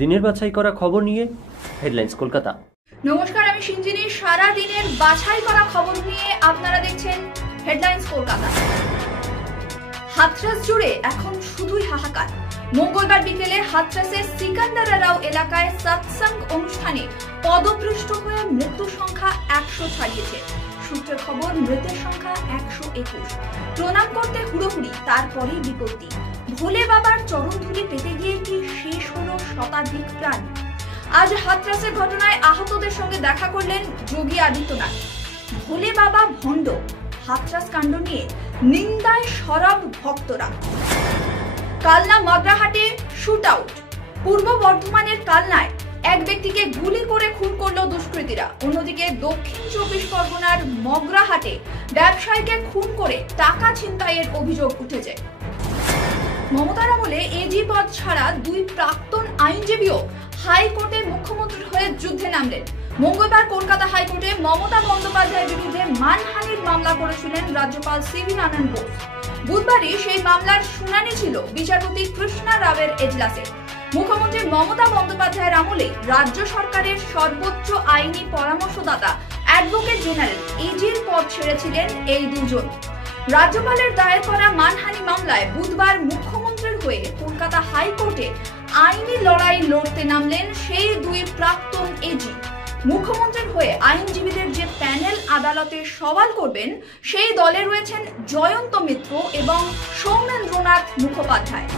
দিনের বাছাই করা খবর নিয়ে হেডলাইন্স কলকাতা। নমস্কার, আমি সিঞ্জিনী। সারা দিনের বাছাই করা খবর নিয়ে আপনারা দেখছেন হেডলাইন্স কলকাতা। হাথরাস জুড়ে এখন শুধুই হাহাকার। মঙ্গলবার বিকেলে হাথরাসের সিকান্দারারাও এলাকায় সৎসঙ্গ অনুষ্ঠানে পদপৃষ্ট হয়ে মৃত্যুর সংখ্যা 100 ছাড়িয়েছে। সূত্রের খবর, মৃতের সংখ্যা 121। প্রণাম করতে হুড়োহুড়ি, তারপরেই বিপত্তি। ভোলে বাবার চরণধুলি পেতে গিয়ে কি শেষ হলো শতাধিক প্রাণ? আজ হাথরাসের ঘটনায় আহতদের সঙ্গে দেখা করলেন যোগী আদিত্যনাথ। ভোলে বাবা ভণ্ড, হাথরাস কাণ্ড নিয়ে নিন্দায় সরব ভক্তরা। কালনা মগরাহাটে শুট আউট। পূর্ব বর্ধমানের কালনায় এক ব্যক্তিকে গুলি করে খুন করল দুষ্কৃতীরা। অন্যদিকে দক্ষিণ 24 পরগনার মগরাহাটে ব্যবসায়ীকে খুন করে টাকা ছিনতাইয়ের অভিযোগ উঠেছে। মমতার আমলে এজি পদ ছাড়া দুই প্রাক্তন আইনজীবীও হাইকোর্টে মুখ্যমন্ত্রীর হয়ে যুদ্ধে নামলেন। মঙ্গলবার কলকাতা হাইকোর্টে মমতা বন্দ্যোপাধ্যায়ের বিরুদ্ধে মানহানির মামলা করেছিলেন রাজ্যপাল সিভি আনন্দ বোস। বুধবারই সেই মামলার শুনানি ছিল বিচারপতি কৃষ্ণা রাওয়ের এজলাসে। মুখ্যমন্ত্রী মমতা বন্দ্যোপাধ্যায়ের আমলে রাজ্য সরকারের সর্বোচ্চ আইনি পরামর্শদাতা অ্যাডভোকেট জেনারেল এজির পদ ছেড়েছিলেন এই দুজন। রাজ্যপালের দায়ের করা মানহানি মামলায় বুধবার মুখ্যমন্ত্রীর হয়ে কলকাতা হাইকোর্টে আইনি লড়াই লড়তে নামলেন সেই দুই প্রাক্তন এজি। মুখ্যমন্ত্রীর হয়ে আইনজীবীদের যে প্যানেল আদালতে সওয়াল করবেন, সেই দলে রয়েছেন জয়ন্ত মিত্র এবং সৌমেন্দ্রনাথ মুখোপাধ্যায়।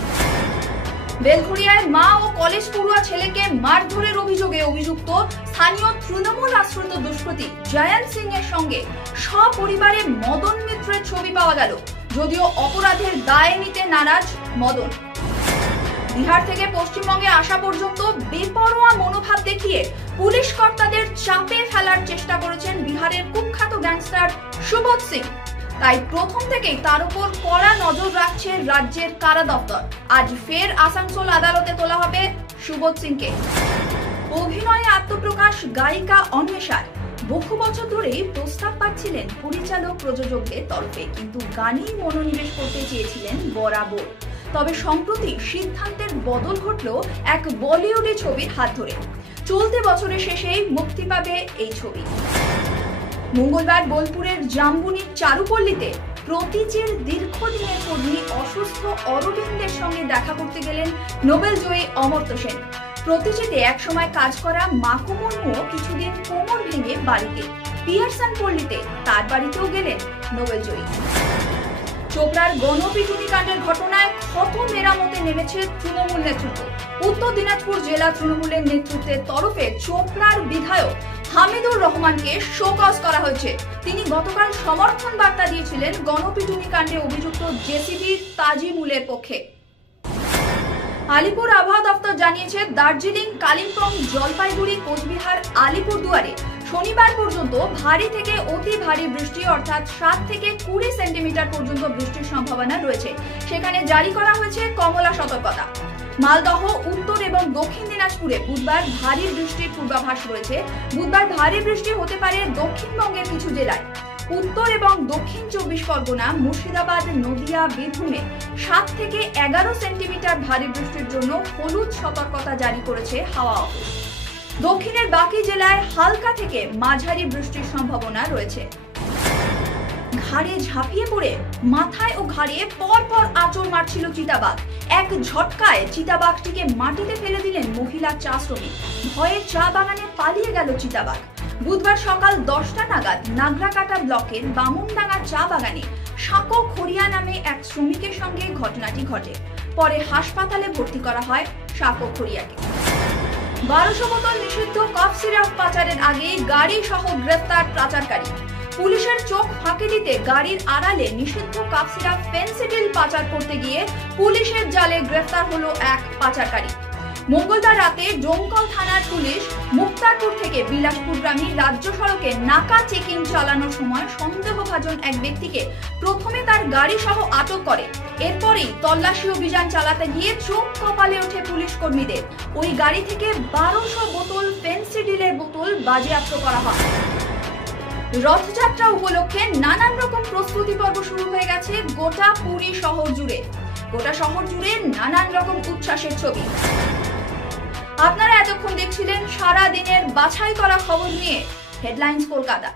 বেলঘরিয়ায় মা ও কলেজ পড়ুয়া ছেলেকে মারধরের অভিযোগে অভিযুক্ত স্থানীয় তৃণমূল আশ্রিত দুষ্কৃতী জয়ন্ত সিং এর সঙ্গে সপরিবারে মদন মিত্রের ছবি পাওয়া গেল, যদিও অপরাধের দায় নিতে নারাজ মদন। বিহার থেকে পশ্চিমবঙ্গে আসা পর্যন্ত বেপরোয়া মনোভাব দেখিয়ে পুলিশ কর্তাদের চাপে ফেলার চেষ্টা করেছেন বিহারের কুখ্যাত গ্যাংস্টার সুবোধ সিং। তাই প্রথম থেকেই তার উপর কড়া নজর রাখছে রাজ্যের কারা দপ্তর। আজ ফের আসানসোল আদালতে তোলা হবে সুবোধ সিংকে। অভিনয়ে আত্মপ্রকাশ গায়িকা অন্বেষার। বহু বছর ধরেই প্রস্তাব পাচ্ছিলেন পরিচালক প্রযোজকদের তরফে, কিন্তু গানেই মনোনিবেশ করতে চেয়েছিলেন বরাবর। তবে সম্প্রতি সিদ্ধান্তের বদল ঘটল এক বলিউডি ছবির হাত ধরে। চলতি বছরের শেষেই মুক্তি পাবে এই ছবি। মঙ্গলবার বোলপুরের জাম্বুনির চারুপল্লীতে প্রতীচের দীর্ঘদিনের কর্মী অসুস্থ অরবিন্দের সঙ্গে দেখা করতে গেলেন নোবেল জয়ী অমর্ত্য সেন। প্রতীচিতে একসময় কাজ করা মাকু মুর্মুও কিছুদিন কোমর ভেঙে বাড়িতে। পিয়ারসন পল্লীতে তার বাড়িতেও গেলেন নোবেল জয়ী। চোপড়ার গণপিটুনি কাণ্ডের ঘটনায় ক্ষত মেরামতে নেমেছে তৃণমূল নেতৃত্ব। উত্তর দিনাজপুর জেলা তৃণমূলের নেতৃত্বের তরফে চোপড়ার বিধায়ক হামিদুর রহমানকে শোকজ করা হয়েছে। তিনি গতকাল সমর্থন বার্তা দিয়েছিলেন গণপিটুনি কাণ্ডে অভিযুক্ত জেসিবি তাজিমুলের পক্ষে। আলিপুর আবহাওয়া দপ্তর জানিয়েছে, দার্জিলিং, কালিম্পং, জলপাইগুড়ি, কোচবিহার, আলিপুরদুয়ারে শনিবার পর্যন্ত ভারী থেকে অতি ভারী বৃষ্টি অর্থাৎ 7 থেকে 20 সেন্টিমিটার পর্যন্ত বৃষ্টির সম্ভাবনা রয়েছে। সেখানে জারি করা হয়েছে কমলা সতর্কতা। মালদহ, উত্তর এবং দক্ষিণ দিনাজপুরে বুধবার ভারী বৃষ্টির পূর্বাভাস রয়েছে। বুধবার ভারী বৃষ্টি হতে পারে দক্ষিণবঙ্গের কিছু জেলায়। উত্তর এবং দক্ষিণ 24 পরগনা, মুর্শিদাবাদ, নদিয়া, বীরভূমে 7 থেকে 11 সেন্টিমিটার ভারী বৃষ্টির জন্য হলুদ সতর্কতা জারি করেছে হাওয়া অফিস। দক্ষিণের বাকি জেলায় হালকা থেকে মাঝারি বৃষ্টির সম্ভাবনা রয়েছে। ঘাড়ে ঝাঁপিয়ে পড়ে মাথায় ও ঘাড়ে পরপর আঁচড় মারছিল চিতাবাঘ। এক ঝটকায় চিতাবাঘটিকে মাটিতে ফেলে দিলেন মহিলা চা শ্রমিক। ভয়ে চা বাগানে পালিয়ে গেল চিতাবাঘ। বুধবার সকাল 10টা নাগাদ নাগরাকাটা ব্লকের বামুনডাঙ্গা চা বাগানে সাঁকো খড়িয়া নামে এক শ্রমিকের সঙ্গে ঘটনাটি ঘটে। পরে হাসপাতালে ভর্তি করা হয় সাঁকো খড়িয়াকে। 1200 বোতল নিষিদ্ধ কফ সিরাপ পাচারের আগে গাড়ি সহ গ্রেফতার পাচারকারী। পুলিশের চোখ ফাঁকি দিতে গাড়ির আড়ালে নিষিদ্ধ কাপ সিরাপ ফেন্সিডিল পাচার করতে গিয়ে পুলিশের জালে গ্রেফতার হলো এক পাচারকারী। মঙ্গলবার রাতে ডোমকল থানার পুলিশ মুক্তারপুর থেকে বিলাসপুরগামী রাজ্য সড়কে নাকা চেকিং চালানোর সময় সন্দেহভাজন এক ব্যক্তিকে প্রথমে তার গাড়ি সহ আটক করে। এরপরেই তল্লাশি অভিযান চালাতে গিয়ে চোখ কপালে ওঠে পুলিশ কর্মীদের। ওই গাড়ি থেকে 1200 বোতল ফেন্সিডিলের বোতল বাজেয়াপ্ত করা হয়। রথযাত্রা উপলক্ষে নানান রকম প্রস্তুতি পর্ব শুরু হয়ে গেছে গোটা পুরী শহর জুড়ে। গোটা শহর জুড়ে নানান রকম উচ্ছ্বাসের ছবি। আপনারা এতক্ষণ দেখছিলেন সারা দিনের বাছাই করা খবর নিয়ে হেডলাইন্স কলকাতা।